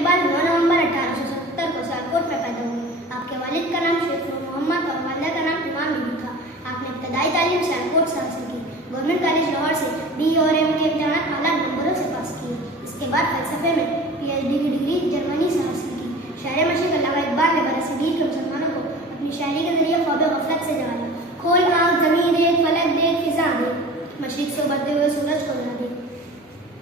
इकबाल 9 नवंबर 1877 को सियालकोट में पैदा हुए। आपके वालिद का नाम शेख मोहम्मद और वालिदा का नाम इमाम बीबी था। आपने इब्तदाई तालीम सियालकोट से हासिल की। गवर्नमेंट कॉलेज लाहौर से BA और MA के इम्तिहानात आला नंबरों से पास किए। इसके बाद फलसफे में PhD की डिग्री जर्मनी से हासिल की। शायर मशरिक़ अल्लामा इकबाल ने बरसगीर के मुसलमानों को अपनी शायरी के जरिए ख्वाब गफलत से जगाया। खोल आँख ज़मीन देख, फलक देख, फिज़ा देख, मशरिक़ से उभरते हुए सूरज को ना देख।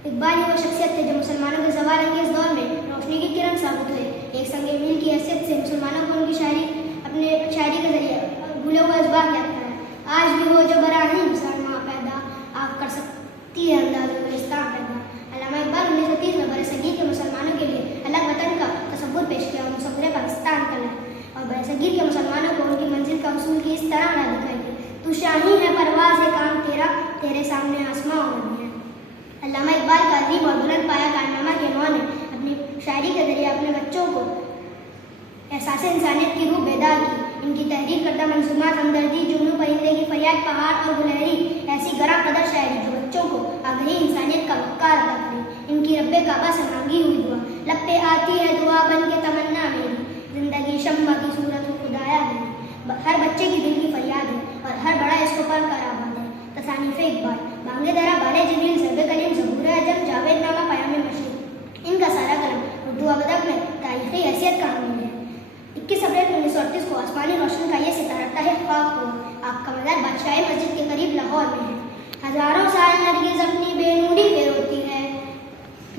इकबाल ही वो शख्सियत थे जो मुसलमानों के सवार अंगेज दौर में रोशनी की किरण साबित हुए। एक संगे मील की हैसियत से मुसलमानों को उनकी शायरी अपने शायरी के जरिए भूले हुए इस बात याद कराया। आज भी हो जो बराहीम सारमा पैदा, आप कर सकती है अंदाज़ गुलिस्तान पैदा। अल्लामा इकबाल 1930 में बरसगीर के मुसलमानों के लिए अलग वतन का तसव्वुर पेश किया और मुसव्विर पाकिस्तान का लाया और बरसगीर के मुसलमानों को उनकी मंजिल का उसूल की इस तरह ना दिखाई दी। तू शाही है परवाज़ है काम तेरा, तेरे सामने आसमां और ज़मीन है। अल्लामा इकबाल का अजीम और बुलंद पाया कारनामा के उन्होंने अपनी शायरी के जरिए अपने बच्चों को एहसास इंसानियत की रूह बेदार की। इनकी तहरीर करदा मंजूमात हमदर्दी, जुगनू परिंदे की फरियाद, पहाड़ और गुलहरी ऐसी गरा कदर शायरी जो बच्चों को आगही इंसानियत का वक़्कार अता करे। इनकी रब्बे काबा से मांगी हुई दुआ लब पे आती है दुआ बन के तमन्ना मेरी, जिंदगी शम्मा की सूरत खुदाया मेरी। हर बच्चे की दिल की फरियाद है और हर बड़ा इसको पर कर आबाद है। तसानीफ़े इकबाल बांगे दरा बाले जिब्रील ज़रबे कलीम ज़बूर अजम जावेद नामा पयाम मशरिक़। इनका सारा कलम उर्दू अदब में तारीख़ी हैसियत का हामिल है। 21 अप्रैल 1938 को आसमानी रोशन का ये सितारा तहे ख्वाब हुआ। आपका मज़ार बादशाही मस्जिद के करीब लाहौर में है। हज़ारों साल नरगिस अपनी बेनूरी पे रोती है,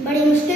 बड़ी मुश्किल